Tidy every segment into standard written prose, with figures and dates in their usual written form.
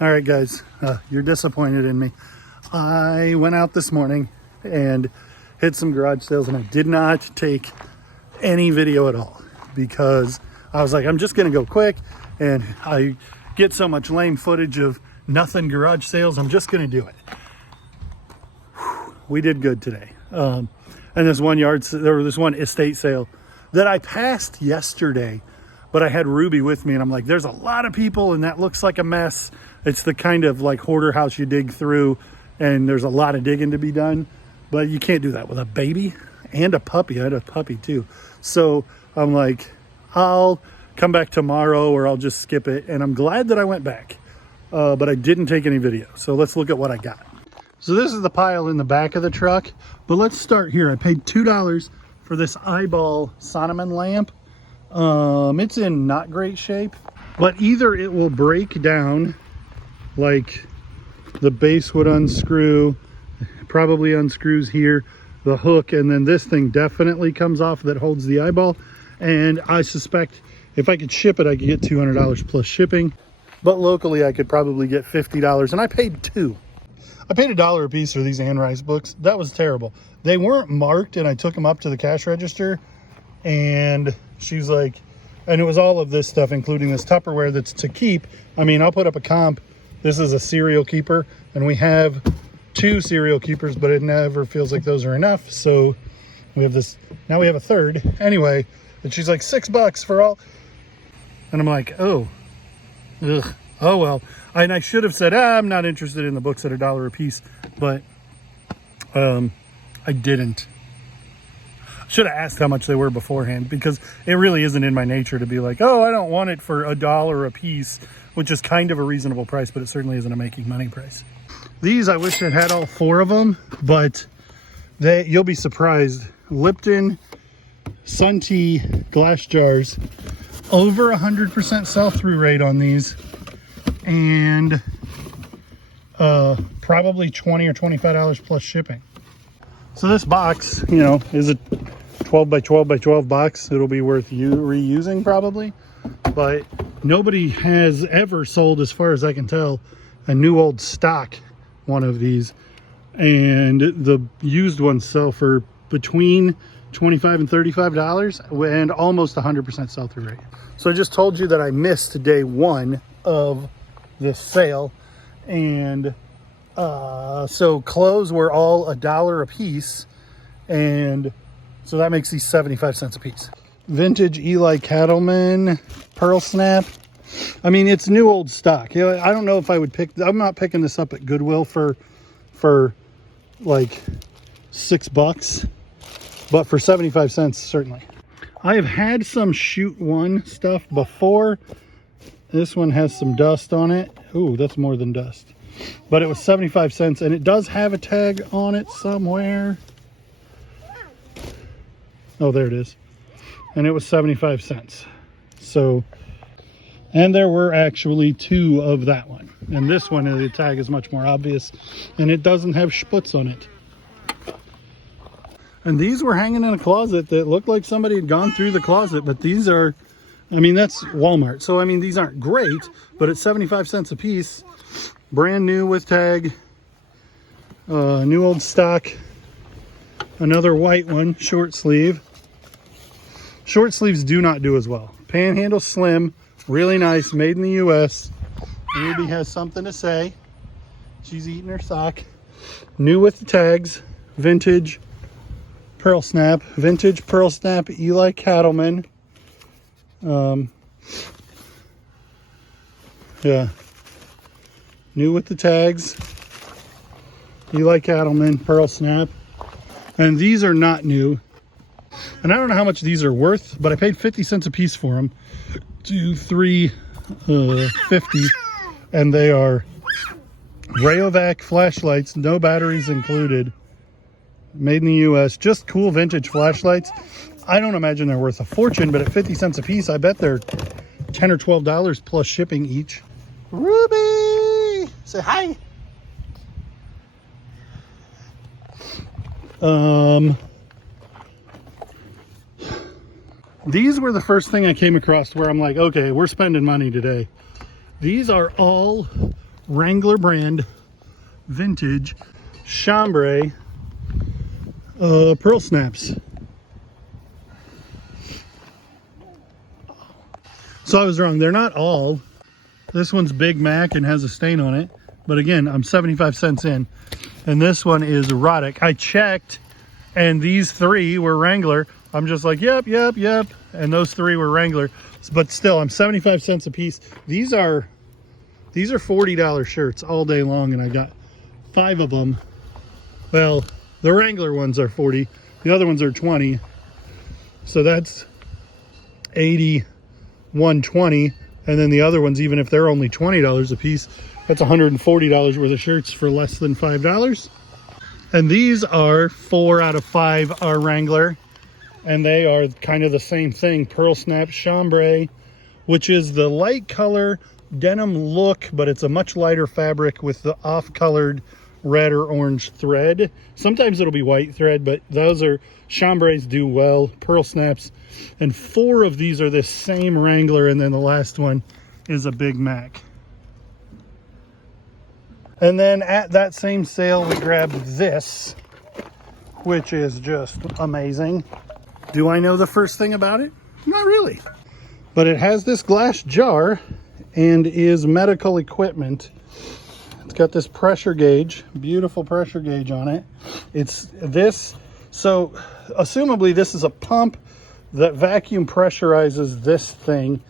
All right, guys, you're disappointed in me. I went out this morning and hit some garage sales, and I did not take any video at all because I was like, I'm just going to go quick, and I get so much lame footage of nothing garage sales. I'm just going to do it. We did good today. And this one estate sale that I passed yesterday, but I had Ruby with me, and I'm like, there's a lot of people and that looks like a mess. It's the kind of like hoarder house you dig through, and there's a lot of digging to be done, but you can't do that with a baby and a puppy. I had a puppy too. So I'm like, I'll come back tomorrow or I'll just skip it. And I'm glad that I went back, but I didn't take any video. So let's look at what I got. So this is the pile in the back of the truck, but let's start here. I paid $2 for this eyeball Sonneman lamp. It's in not great shape, but either it will break down, like the base would unscrew, probably unscrews here, the hook, and then this thing definitely comes off that holds the eyeball. And I suspect if I could ship it, I could get $200 plus shipping, but locally I could probably get $50, and I paid $2. I paid $1 a piece for these Anne Rice books. That was terrible. They weren't marked, and I took them up to the cash register, and she's like, and it was all of this stuff, including this Tupperware that's to keep. I mean, I'll put up a comp. This is a cereal keeper, and we have 2 cereal keepers, but it never feels like those are enough. So we have this, now we have a third. Anyway, and she's like, $6 for all. And I'm like, oh, ugh, oh well. And I should have said, I'm not interested in the books at $1 a piece, but I didn't. Should have asked how much they were beforehand, because it really isn't in my nature to be like, oh, I don't want it for $1 a piece, which is kind of a reasonable price, but it certainly isn't a making money price. These, I wish it had all 4 of them, but you'll be surprised. Lipton Sun Tea glass jars, over 100% sell-through rate on these, and probably $20 or $25 plus shipping. So this box, you know, is a 12 by 12 by 12 box. It'll be worth reusing probably, but nobody has ever sold, as far as I can tell, a new old stock one of these, and the used ones sell for between $25 and $35 and almost 100% sell-through rate. So I just told you that I missed day 1 of this sale, and so clothes were all $1 a piece, and so that makes these 75 cents a piece. Vintage Eli Cattleman pearl snap. I mean, it's new old stock. You know, I don't know if I would pick, I'm not picking this up at Goodwill for like $6, but for 75 cents, certainly. I have had some Shoot One stuff before. This one has some dust on it. Ooh, that's more than dust. But it was 75 cents, and it does have a tag on it somewhere. Oh, there it is. And it was 75 cents. So, and there were actually 2 of that one. And this one, the tag is much more obvious, and it doesn't have sputz on it. And these were hanging in a closet that looked like somebody had gone through the closet, but these are, I mean, that's Walmart. So, I mean, these aren't great, but it's 75 cents a piece. Brand new with tag. New old stock. Another white one, short sleeve. Short sleeves do not do as well. Panhandle slim, really nice, made in the US. Ruby has something to say. She's eating her sock. New with the tags. Vintage pearl snap. Vintage pearl snap Eli Cattleman. Yeah. New with the tags. Eli Cattleman pearl snap. And these are not new. And I don't know how much these are worth, but I paid 50 cents a piece for them. to $3.50, and they are Rayovac flashlights, no batteries included, made in the US, just cool vintage flashlights. I don't imagine they're worth a fortune, but at 50 cents a piece, I bet they're $10 or $12 plus shipping each. Ruby, say hi. These were the first thing I came across where I'm like, okay, we're spending money today. These are all Wrangler brand vintage chambray pearl snaps. So I was wrong. They're not all. This one's Big Mac and has a stain on it. But again, I'm 75 cents in. And this one is erotic. I checked and these 3 were Wrangler. I'm just like, yep. And those 3 were Wrangler. But still, I'm 75 cents a piece. These are $40 shirts all day long, and I got 5 of them. Well, the Wrangler ones are 40. The other ones are 20. So that's 80, 120. And then the other ones, even if they're only $20 a piece, that's $140 worth of shirts for less than $5. And these are 4 out of 5 are Wrangler. And they are kind of the same thing. Pearl Snap Chambray, which is the light color denim look, but it's a much lighter fabric with the off-colored red or orange thread. Sometimes it'll be white thread, but those are chambrays do well. Pearl Snaps. And 4 of these are this same Wrangler, and then the last one is a Big Mac. And then at that same sale, we grabbed this, which is just amazing. Do I know the first thing about it? Not really. But it has this glass jar and is medical equipment. It's got this pressure gauge, beautiful pressure gauge on it. It's this, so assumably this is a pump that vacuum pressurizes this thing.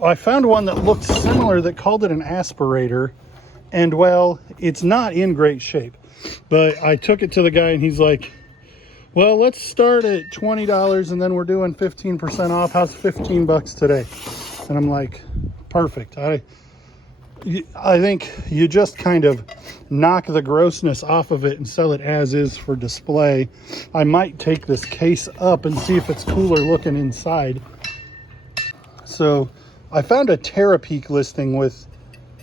I found one that looked similar that called it an aspirator. And well, it's not in great shape. But I took it to the guy and he's like, well, let's start at $20 and then we're doing 15% off. How's 15 bucks today? And I'm like, perfect. I think you just kind of knock the grossness off of it and sell it as is for display. I might take this case up and see if it's cooler looking inside. So I found a Terapeak listing with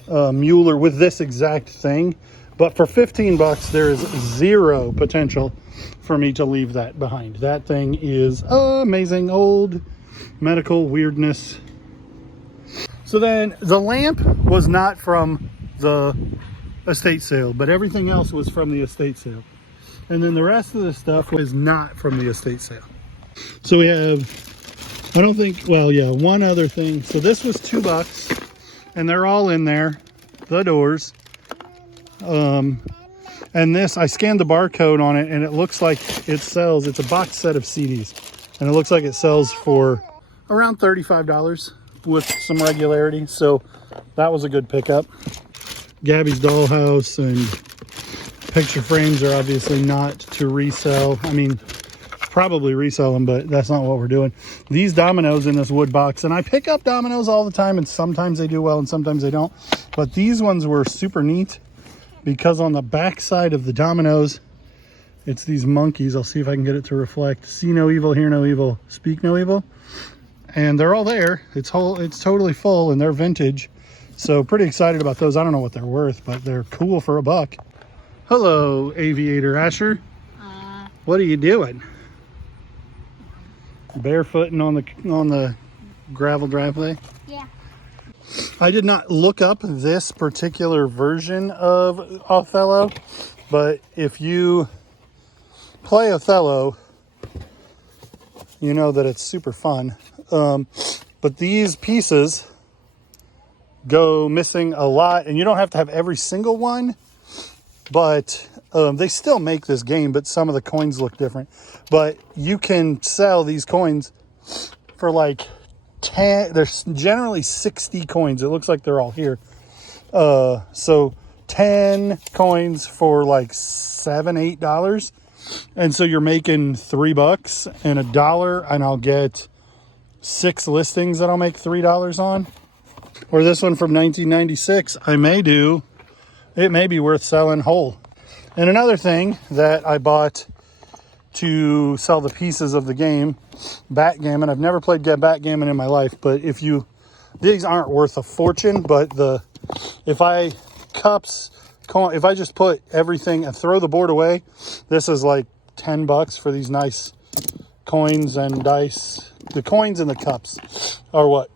Mueller with this exact thing. But for 15 bucks, there is zero potential for me to leave that behind. That thing is amazing, old medical weirdness. So then the lamp was not from the estate sale, but everything else was from the estate sale. And then the rest of the stuff was not from the estate sale. So we have, I don't think, well, yeah, one other thing. So this was $2 and they're all in there, the doors. And this, I scanned the barcode on it and it looks like it sells, it's a box set of CDs. And it looks like it sells for around $35 with some regularity. So that was a good pickup. Gabby's Dollhouse and picture frames are obviously not to resell. I mean, probably resell them, but that's not what we're doing. These dominoes in this wood box, and I pick up dominoes all the time and sometimes they do well and sometimes they don't. But these ones were super neat because on the back side of the dominoes, it's these monkeys. I'll see if I can get it to reflect. See no evil, hear no evil, speak no evil. And they're all there. It's totally full and they're vintage. So pretty excited about those. I don't know what they're worth, but they're cool for $1. Hello, Aviator Asher. What are you doing? Barefooting on the gravel driveway? Yeah. I did not look up this particular version of Othello, but if you play Othello, you know that it's super fun. But these pieces go missing a lot, and you don't have to have every single one, but they still make this game, but some of the coins look different. But you can sell these coins for like 10, there's generally 60 coins. It looks like they're all here. So 10 coins for like $7, $8. And so you're making $3 and $1, and I'll get 6 listings that I'll make $3 on. Or this one from 1996, it may be worth selling whole. And another thing that I bought to sell the pieces of the game, backgammon. I've never played backgammon in my life, but these aren't worth a fortune, but if I just put everything and throw the board away, this is like $10 for these nice coins and dice. The coins and the cups are what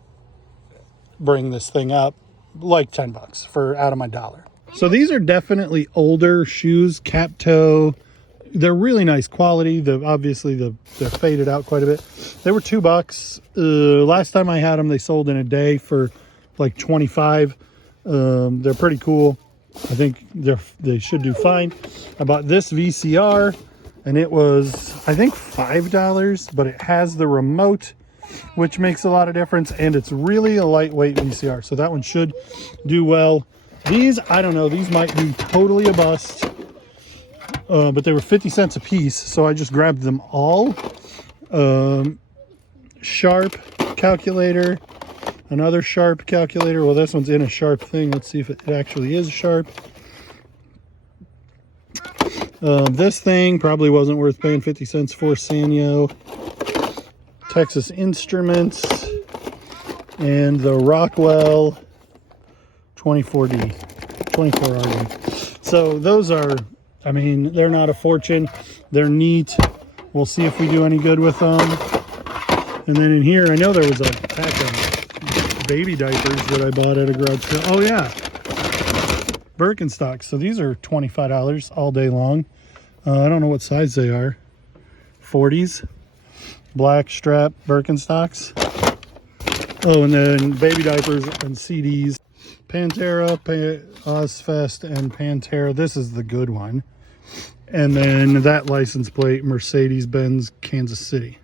bring this thing up, like $10 for out of my dollar. So these are definitely older shoes, cap toe. They're really nice quality. Obviously they're faded out quite a bit. They were $2. Last time I had them, they sold in a day for like 25. They're pretty cool. I think they should do fine. I bought this VCR and it was, I think, $5, but it has the remote, which makes a lot of difference, and it's really a lightweight VCR, so that one should do well. These, I don't know, these might be totally a bust, but they were 50 cents a piece, so I just grabbed them all. Sharp calculator, another Sharp calculator. Well, this one's in a Sharp thing. Let's see if it actually is Sharp. This thing probably wasn't worth paying 50 cents for. Sanyo, Texas Instruments, and the Rockwell 24RD. So those are, I mean, they're not a fortune. They're neat. We'll see if we do any good with them. And then in here, I know there was a pack of baby diapers that I bought at a garage sale. Oh yeah, Birkenstocks. So these are $25 all day long. I don't know what size they are. 40s. Black strap Birkenstocks. Oh, and then baby diapers and CDs. Pantera, Ozfest, and Pantera. This is the good one. And then that license plate, Mercedes-Benz, Kansas City.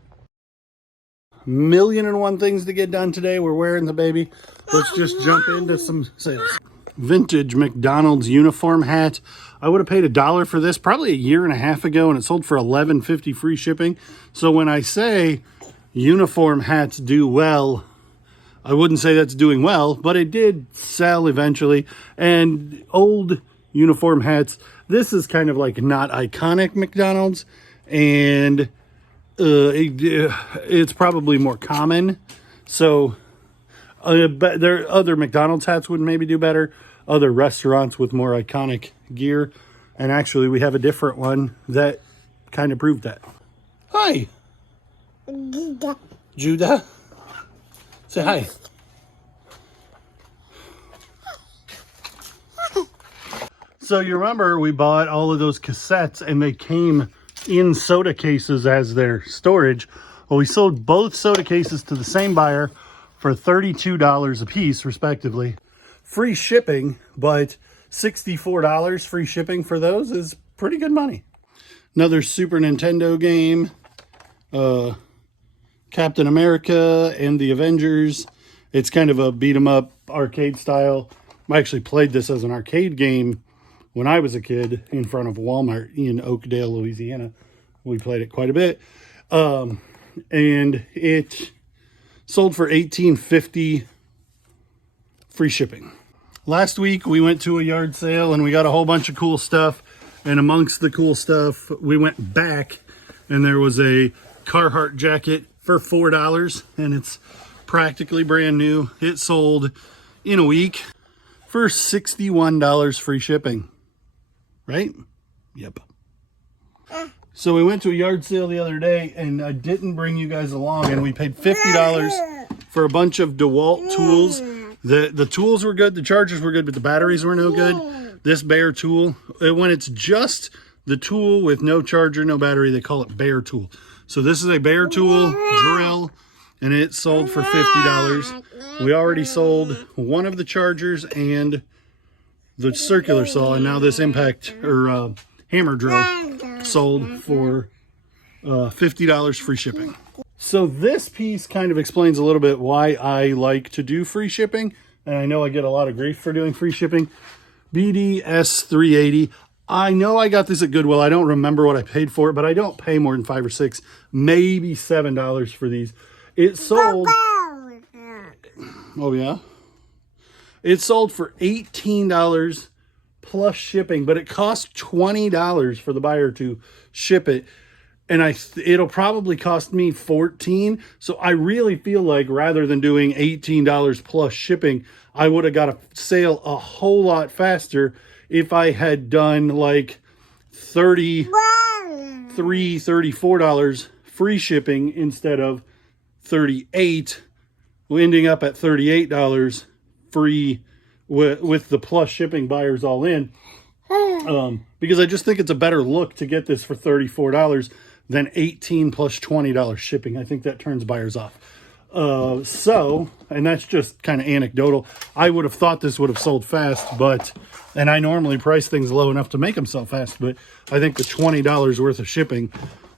1,000,001 things to get done today. We're wearing the baby. Let's just jump into some sales. Vintage McDonald's uniform hat. I would have paid $1 for this probably a year and a half ago, and it sold for $11.50 free shipping. So when I say uniform hats do well, I wouldn't say that's doing well, but it did sell eventually. And old uniform hats, this is kind of like not iconic McDonald's, and it's probably more common. So but there other McDonald's hats would maybe do better. Other restaurants with more iconic gear. And actually, we have a different one that kind of proved that. Hi. Judah. Say hi. So you remember we bought all of those cassettes and they came in soda cases as their storage. Well, we sold both soda cases to the same buyer for $32 a piece, respectively. Free shipping, but $64 free shipping for those is pretty good money. Another Super Nintendo game, Captain America and the Avengers. It's kind of a beat 'em up arcade style. I actually played this as an arcade game when I was a kid in front of Walmart in Oakdale, Louisiana. We played it quite a bit. And it sold for $18.50 free shipping. Last week we went to a yard sale and we got a whole bunch of cool stuff. And amongst the cool stuff, we went back and there was a Carhartt jacket for $4 and it's practically brand new. It sold in a week for $61 free shipping. Right? Yep. So we went to a yard sale the other day and I didn't bring you guys along, and we paid $50 for a bunch of DeWalt Tools. The tools were good, the chargers were good, but the batteries were no good. This bare tool, when it's just the tool with no charger, no battery, they call it bare tool. So this is a bare tool drill, and it sold for $50. We already sold one of the chargers and the circular saw, and now this impact or hammer drill sold for $50 free shipping. So this piece kind of explains a little bit why I like to do free shipping. And I know I get a lot of grief for doing free shipping. BDS 380. I know I got this at Goodwill. I don't remember what I paid for it, but I don't pay more than $5 or $6, maybe $7 for these. It sold. Oh yeah. It sold for $18 plus shipping, but it cost $20 for the buyer to ship it. And it'll probably cost me $14. So I really feel like rather than doing $18 plus shipping, I would have got a sale a whole lot faster if I had done like $33, $34 free shipping instead of $38, ending up at $38 free with the plus shipping buyers all in. Because I just think it's a better look to get this for $34 than $18 plus $20 shipping. I think that turns buyers off. And that's just kind of anecdotal. I would have thought this would have sold fast, and I normally price things low enough to make them sell fast, but I think the $20 worth of shipping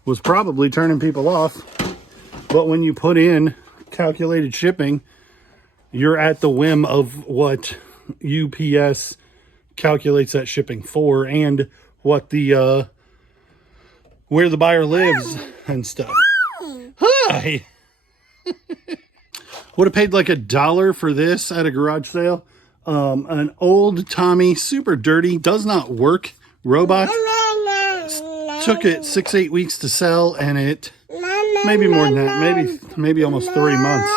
was probably turning people off. But when you put in calculated shipping, you're at the whim of what UPS calculates that shipping for and what the where the buyer lives and stuff. Hi. Would have paid like $1 for this at a garage sale. An old Tommy, super dirty, does not work robot. Took it 6-8 weeks to sell, and it maybe more than that, maybe almost 3 months.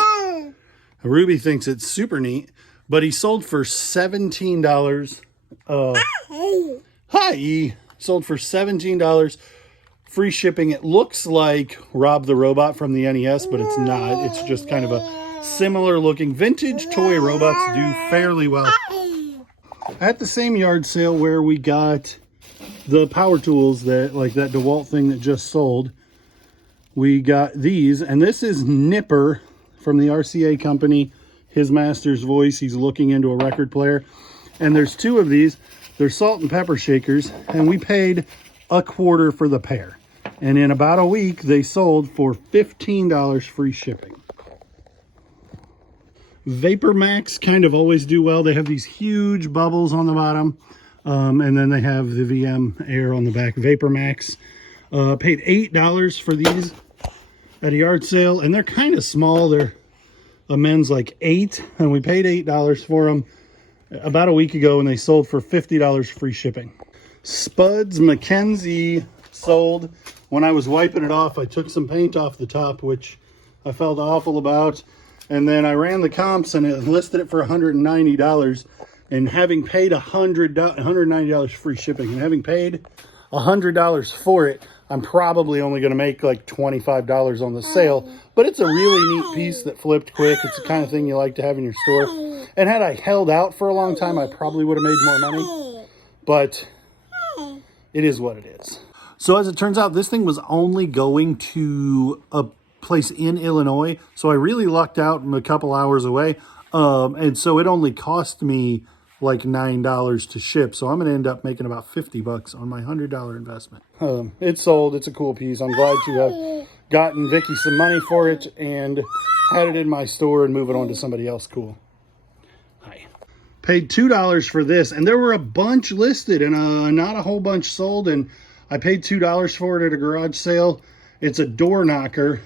Ruby thinks it's super neat, but he sold for $17. Hi, sold for $17. Free shipping. It looks like Rob the Robot from the NES, but it's not. It's just kind of a similar looking vintage toy. Robots do fairly well. At the same yard sale where we got the power tools, that like that DeWalt thing that just sold, we got these, and this is Nipper from the RCA company, his master's voice. He's looking into a record player, and there's 2 of these. They're salt and pepper shakers, and we paid $1/4 for the pair. And in about a week, they sold for $15 free shipping. Vapor Max kind of always do well. They have these huge bubbles on the bottom, and then they have the VM air on the back. Vapor Max. Paid $8 for these at a yard sale, and they're kind of small. They're a men's like 8, and we paid $8 for them about a week ago, and they sold for $50 free shipping. Spuds Mackenzie sold. When I was wiping it off, I took some paint off the top, which I felt awful about. And then I ran the comps, and it listed it for $190. And having paid $190 free shipping, and having paid $100 for it, I'm probably only going to make like $25 on the sale. But it's a really neat piece that flipped quick. It's the kind of thing you like to have in your store. And had I held out for a long time, I probably would have made more money. But it is what it is. So as it turns out, this thing was only going to a place in Illinois. So I really lucked out. I'm a couple hours away. And so it only cost me like $9 to ship. So I'm going to end up making about $50 on my $100 investment. It's sold. It's a cool piece. I'm glad to have gotten Vicky some money for it and had it in my store and move it on to somebody else cool. Hi. Paid $2 for this, and there were a bunch listed and not a whole bunch sold, and I paid $2 for it at a garage sale. It's a door knocker.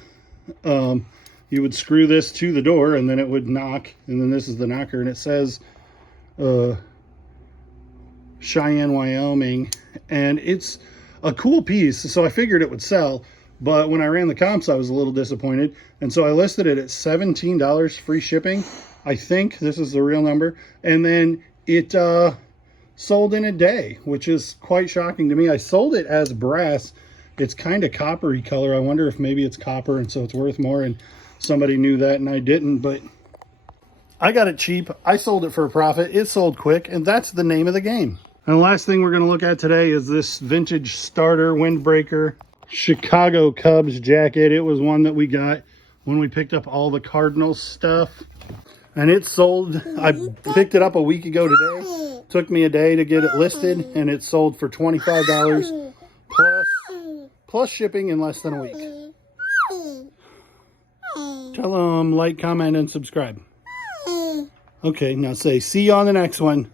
You would screw this to the door, and then it would knock, and then this is the knocker, and it says Cheyenne, Wyoming, and it's a cool piece, so I figured it would sell. But when I ran the comps, I was a little disappointed, and so I listed it at $17 free shipping. I think this is the real number, and then it sold in a day, which is quite shocking to me. I sold it as brass. It's kind of coppery color. I wonder if maybe it's copper, and so it's worth more, and somebody knew that and I didn't, but I got it cheap. I sold it for a profit. It sold quick, and that's the name of the game. And the last thing we're going to look at today is this vintage starter windbreaker Chicago Cubs jacket. It was one that we got when we picked up all the Cardinals stuff, and it sold. I picked it up a week ago today. Took me a day to get it listed, and it sold for $25 plus shipping in less than a week. Tell them like, comment, and subscribe. Okay, now say see you on the next one.